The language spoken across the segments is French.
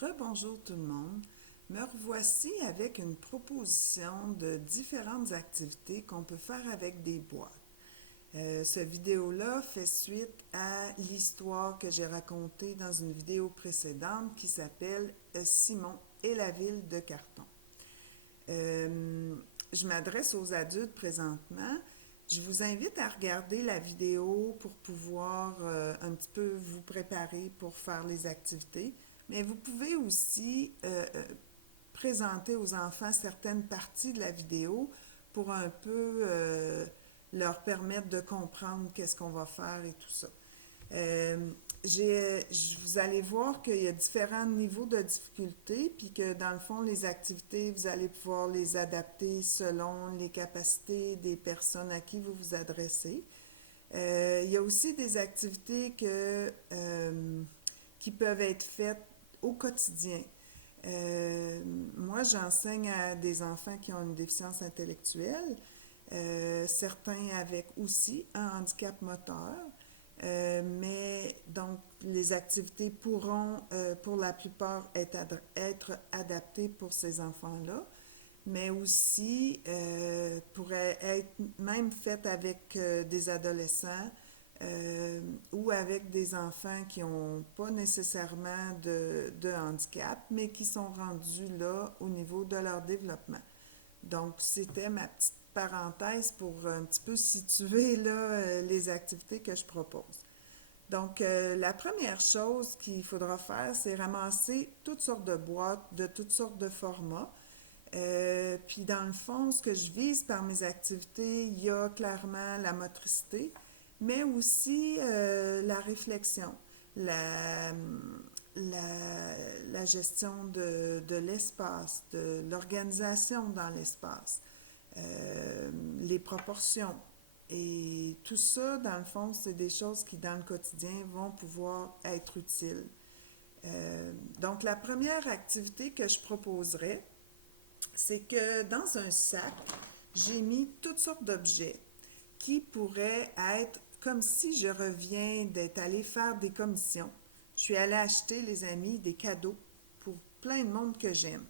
Rebonjour tout le monde. Me revoici avec une proposition de différentes activités qu'on peut faire avec des boîtes. Ce vidéo-là fait suite à l'histoire que j'ai racontée dans une vidéo précédente qui s'appelle Simon et la ville de carton. Je m'adresse aux adultes présentement. Je vous invite à regarder la vidéo pour pouvoir un petit peu vous préparer pour faire les activités. Mais vous pouvez aussi présenter aux enfants certaines parties de la vidéo pour un peu leur permettre de comprendre qu'est-ce qu'on va faire et tout ça. Euh, vous allez voir qu'il y a différents niveaux de difficulté, puis que dans le fond, les activités, vous allez pouvoir les adapter selon les capacités des personnes à qui vous vous adressez. Il y a aussi des activités qui peuvent être faites au quotidien. Moi, j'enseigne à des enfants qui ont une déficience intellectuelle, certains avec aussi un handicap moteur. Mais donc, les activités pourront, pour la plupart, être adaptées pour ces enfants-là, mais aussi pourraient être même faites avec des adolescents ou avec des enfants qui n'ont pas nécessairement de handicap, mais qui sont rendus là au niveau de leur développement. Donc, c'était ma petite parenthèse pour un petit peu situer là, les activités que je propose. Donc, la première chose qu'il faudra faire, c'est ramasser toutes sortes de boîtes de toutes sortes de formats. Puis, dans le fond, ce que je vise par mes activités, il y a clairement la motricité, mais aussi la réflexion, la, la gestion de l'espace, de l'organisation dans l'espace, les proportions. Et tout ça, dans le fond, c'est des choses qui, dans le quotidien, vont pouvoir être utiles. Donc, la première activité que je proposerais, c'est que dans un sac, j'ai mis toutes sortes d'objets qui pourraient être comme si je reviens d'être allé faire des commissions. Je suis allée acheter, les amis, des cadeaux pour plein de monde que j'aime.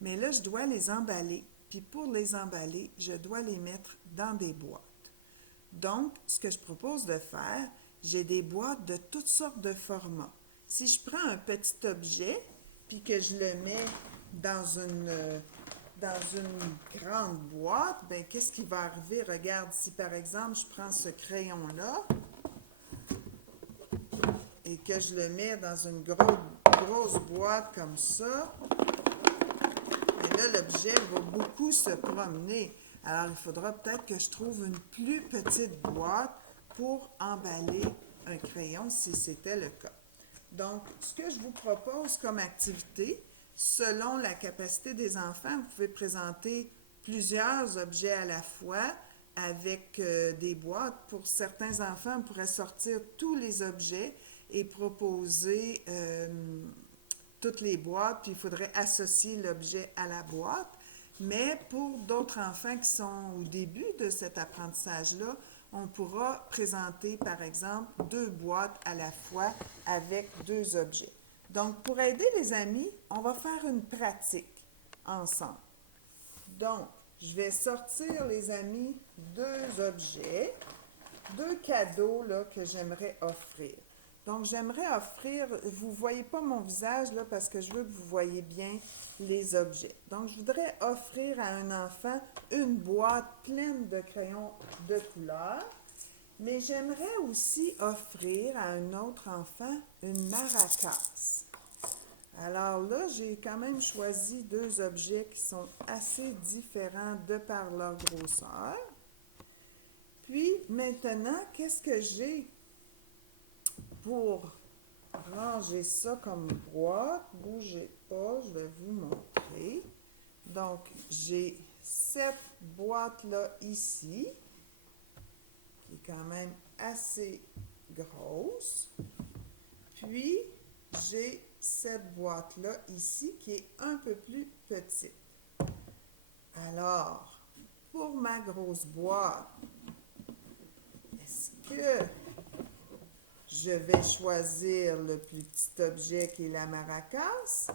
Mais là, je dois les emballer. Puis pour les emballer, je dois les mettre dans des boîtes. Donc, ce que je propose de faire, j'ai des boîtes de toutes sortes de formats. Si je prends un petit objet, puis que je le mets dans une grande boîte, ben qu'est-ce qui va arriver? Regarde, si par exemple je prends ce crayon-là et que je le mets dans une grosse boîte comme ça, et là l'objet va beaucoup se promener. Alors il faudra peut-être que je trouve une plus petite boîte pour emballer un crayon si c'était le cas. Donc, ce que je vous propose comme activité, selon la capacité des enfants, vous pouvez présenter plusieurs objets à la fois avec des boîtes. Pour certains enfants, on pourrait sortir tous les objets et proposer toutes les boîtes, puis il faudrait associer l'objet à la boîte. Mais pour d'autres enfants qui sont au début de cet apprentissage-là, on pourra présenter, par exemple, deux boîtes à la fois avec deux objets. Donc, pour aider les amis, on va faire une pratique ensemble. Donc, je vais sortir, les amis, deux objets, deux cadeaux là, que j'aimerais offrir. Donc, j'aimerais offrir, vous ne voyez pas mon visage là parce que je veux que vous voyez bien les objets. Donc, je voudrais offrir à un enfant une boîte pleine de crayons de couleur, mais j'aimerais aussi offrir à un autre enfant une maracas. Alors là, j'ai quand même choisi deux objets qui sont assez différents de par leur grosseur. Puis maintenant, qu'est-ce que j'ai pour ranger ça comme boîte? Bougez pas, je vais vous montrer. Donc, j'ai cette boîte-là ici, qui est quand même assez grosse. Puis, j'ai cette boîte-là ici, qui est un peu plus petite. Alors, pour ma grosse boîte, est-ce que Je vais choisir le plus petit objet qui est la maracas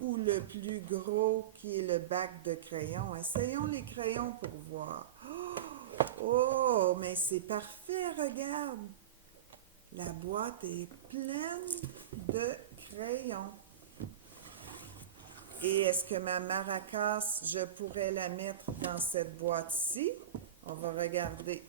ou le plus gros qui est le bac de crayons. Essayons les crayons pour voir. Oh, mais c'est parfait, regarde. La boîte est pleine de crayons. Et est-ce que ma maracas, je pourrais la mettre dans cette boîte-ci? On va regarder.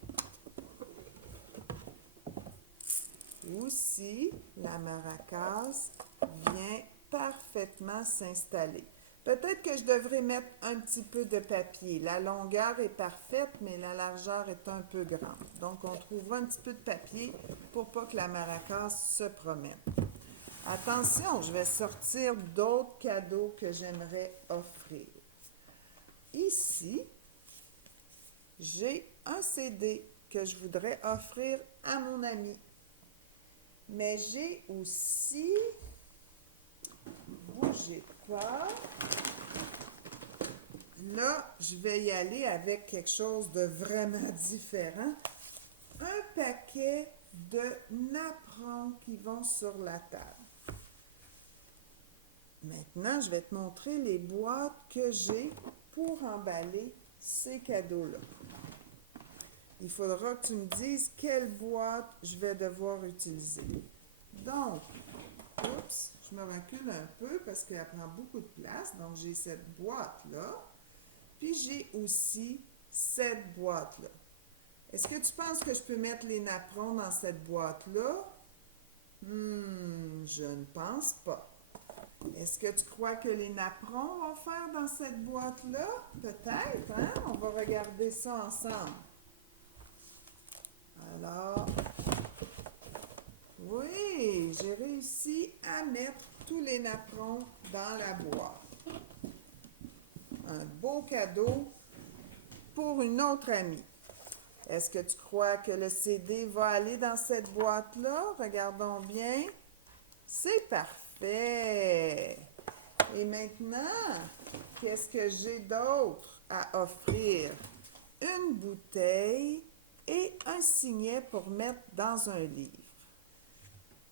Aussi, la maracas vient parfaitement s'installer. Peut-être que je devrais mettre un petit peu de papier. La longueur est parfaite, mais la largeur est un peu grande. Donc, on trouvera un petit peu de papier pour pas que la maracas se promène. Attention, je vais sortir d'autres cadeaux que j'aimerais offrir. Ici, j'ai un CD que je voudrais offrir à mon ami. Mais j'ai aussi, bougez pas, là, je vais y aller avec quelque chose de vraiment différent. Un paquet de napperons qui vont sur la table. Maintenant, je vais te montrer les boîtes que j'ai pour emballer ces cadeaux-là. Il faudra que tu me dises quelle boîte je vais devoir utiliser. Donc, oups, je me recule un peu parce qu'elle prend beaucoup de place. Donc, j'ai cette boîte-là. Puis, j'ai aussi cette boîte-là. Est-ce que tu penses que je peux mettre les napperons dans cette boîte-là? Je ne pense pas. Est-ce que tu crois que les napperons vont faire dans cette boîte-là? Peut-être, hein? On va regarder ça ensemble. Alors, oui, j'ai réussi à mettre tous les napperons dans la boîte. Un beau cadeau pour une autre amie. Est-ce que tu crois que le CD va aller dans cette boîte-là? Regardons bien. C'est parfait. Et maintenant, qu'est-ce que j'ai d'autre à offrir? Une bouteille et un signet pour mettre dans un livre.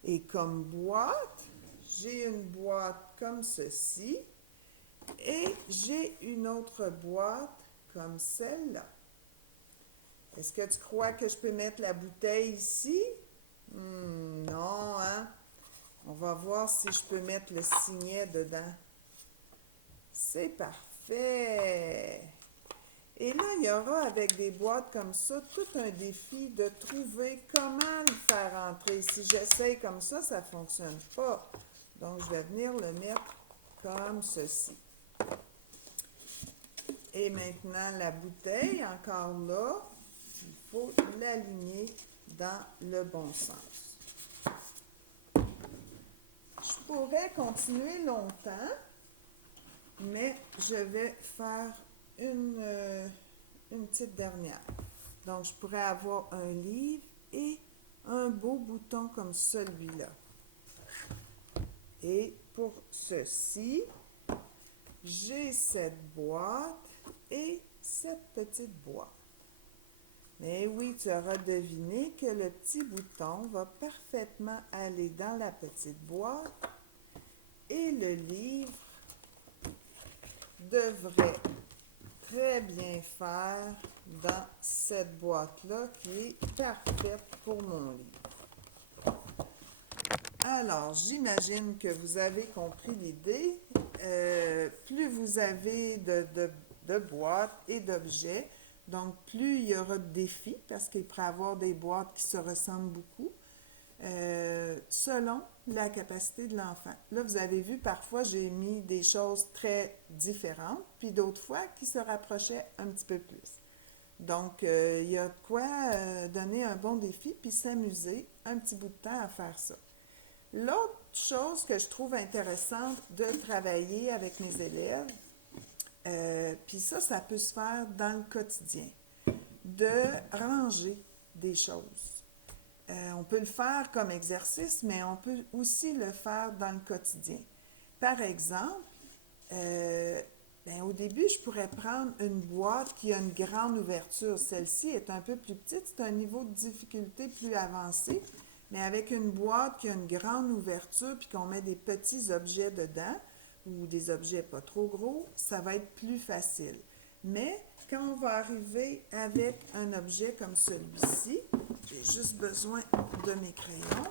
Et comme boîte, j'ai une boîte comme ceci et j'ai une autre boîte comme celle-là. Est-ce que tu crois que je peux mettre la bouteille ici? Non, hein? On va voir si je peux mettre le signet dedans. C'est parfait! Et là, il y aura avec des boîtes comme ça tout un défi de trouver comment le faire entrer. Si j'essaye comme ça ne fonctionne pas. Donc, je vais venir le mettre comme ceci. Et maintenant, la bouteille, encore là, il faut l'aligner dans le bon sens. Je pourrais continuer longtemps, mais je vais faire une petite dernière. Donc, je pourrais avoir un livre et un beau bouton comme celui-là. Et pour ceci, j'ai cette boîte et cette petite boîte. Mais oui, tu auras deviné que le petit bouton va parfaitement aller dans la petite boîte et le livre devrait très bien faire dans cette boîte-là qui est parfaite pour mon livre. Alors, j'imagine que vous avez compris l'idée. Plus vous avez de boîtes et d'objets, donc plus il y aura de défis, parce qu'il pourrait y avoir des boîtes qui se ressemblent beaucoup, selon la capacité de l'enfant. Là, vous avez vu, parfois, j'ai mis des choses très différentes, puis d'autres fois qui se rapprochaient un petit peu plus. Donc, il y a de quoi donner un bon défi, puis s'amuser un petit bout de temps à faire ça. L'autre chose que je trouve intéressante de travailler avec mes élèves, puis ça peut se faire dans le quotidien, de ranger des choses. On peut le faire comme exercice, mais on peut aussi le faire dans le quotidien. Par exemple, au début, je pourrais prendre une boîte qui a une grande ouverture. Celle-ci est un peu plus petite, c'est un niveau de difficulté plus avancé, Mais avec une boîte qui a une grande ouverture puis qu'on met des petits objets dedans ou des objets pas trop gros, ça va être plus facile. Mais quand on va arriver avec un objet comme celui-ci, j'ai juste besoin de mes crayons.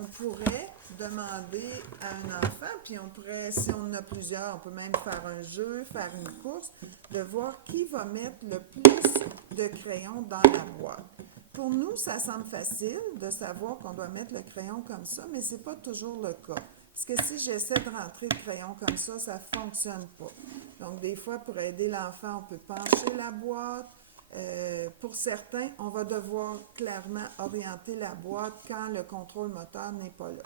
On pourrait demander à un enfant, puis on pourrait, si on en a plusieurs, on peut même faire un jeu, faire une course, de voir qui va mettre le plus de crayons dans la boîte. Pour nous, ça semble facile de savoir qu'on doit mettre le crayon comme ça, mais ce n'est pas toujours le cas. Parce que si j'essaie de rentrer le crayon comme ça ne fonctionne pas. Donc, des fois, pour aider l'enfant, on peut pencher la boîte. Pour certains, on va devoir clairement orienter la boîte quand le contrôle moteur n'est pas là.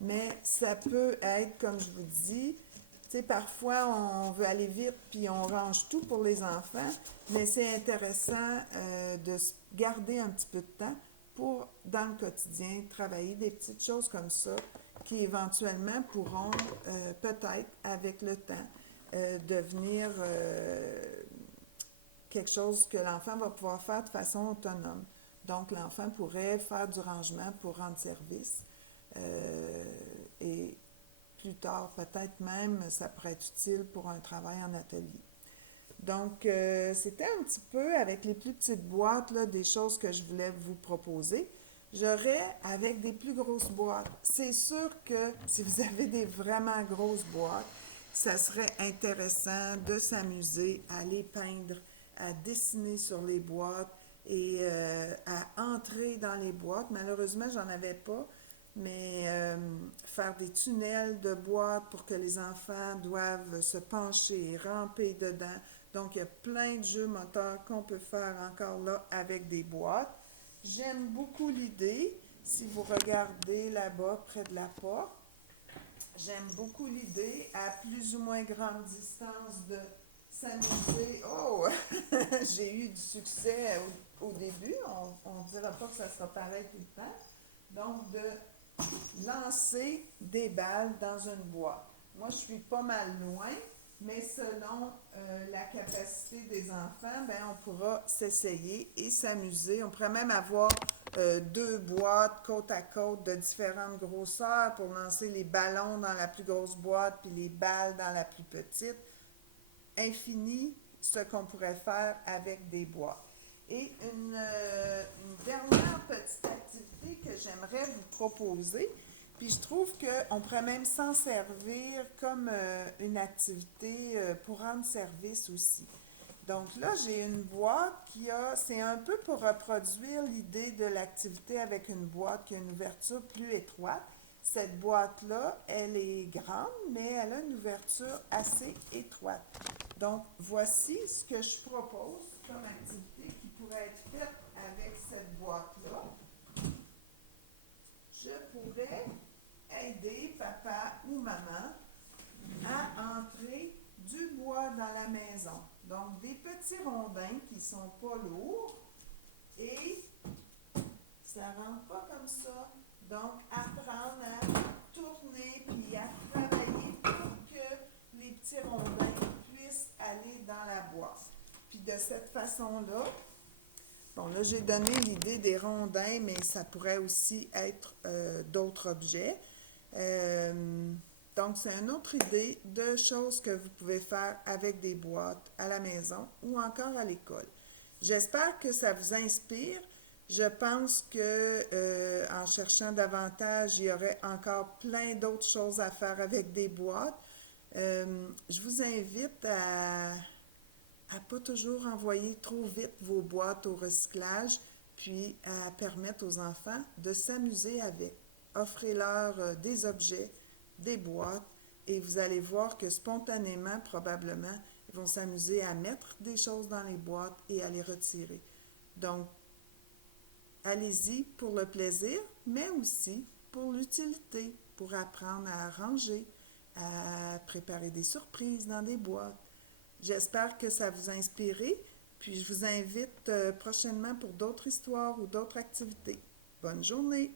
Mais ça peut être, comme je vous dis, tu sais, parfois on veut aller vite puis on range tout pour les enfants, mais c'est intéressant de garder un petit peu de temps pour, dans le quotidien, travailler des petites choses comme ça qui éventuellement pourront peut-être, avec le temps, devenir quelque chose que l'enfant va pouvoir faire de façon autonome. Donc, l'enfant pourrait faire du rangement pour rendre service. Et plus tard, peut-être même, ça pourrait être utile pour un travail en atelier. Donc, c'était un petit peu, avec les plus petites boîtes, là, des choses que je voulais vous proposer. J'aurais avec des plus grosses boîtes. C'est sûr que si vous avez des vraiment grosses boîtes, ça serait intéressant de s'amuser à les peindre, à dessiner sur les boîtes et à entrer dans les boîtes. Malheureusement, j'en avais pas, mais faire des tunnels de boîtes pour que les enfants doivent se pencher et ramper dedans. Donc, il y a plein de jeux moteurs qu'on peut faire encore là avec des boîtes. J'aime beaucoup l'idée, si vous regardez là-bas près de la porte, j'aime beaucoup l'idée, à plus ou moins grande distance, de s'amuser. Oh! J'ai eu du succès au début. On ne dira pas que ça sera pareil tout le temps. Donc, de lancer des balles dans une boîte. Moi, je suis pas mal loin, mais selon la capacité des enfants, ben, on pourra s'essayer et s'amuser. On pourrait même avoir deux boîtes côte à côte de différentes grosseurs pour lancer les ballons dans la plus grosse boîte puis les balles dans la plus petite. Infini ce qu'on pourrait faire avec des boîtes. Et une dernière petite activité que j'aimerais vous proposer, puis je trouve qu'on pourrait même s'en servir comme une activité pour rendre service aussi. Donc là, j'ai une boîte c'est un peu pour reproduire l'idée de l'activité avec une boîte qui a une ouverture plus étroite. Cette boîte-là, elle est grande, mais elle a une ouverture assez étroite. Donc, voici ce que je propose comme activité qui pourrait être faite avec cette boîte-là. Je pourrais aider papa ou maman à entrer du bois dans la maison. Donc, des petits rondins qui ne sont pas lourds et ça ne rentre pas comme ça. Donc, apprendre à tourner puis à travailler pour que les petits rondins puissent aller dans la boîte. Puis de cette façon-là, bon, là, j'ai donné l'idée des rondins, mais ça pourrait aussi être d'autres objets. Donc, c'est une autre idée de choses que vous pouvez faire avec des boîtes à la maison ou encore à l'école. J'espère que ça vous inspire. Je pense que en cherchant davantage, il y aurait encore plein d'autres choses à faire avec des boîtes. Je vous invite à pas toujours envoyer trop vite vos boîtes au recyclage, puis à permettre aux enfants de s'amuser avec. Offrez-leur des objets, des boîtes, et vous allez voir que spontanément, probablement, ils vont s'amuser à mettre des choses dans les boîtes et à les retirer. Donc, allez-y pour le plaisir, mais aussi pour l'utilité, pour apprendre à ranger, à préparer des surprises dans des boîtes. J'espère que ça vous a inspiré, puis je vous invite prochainement pour d'autres histoires ou d'autres activités. Bonne journée!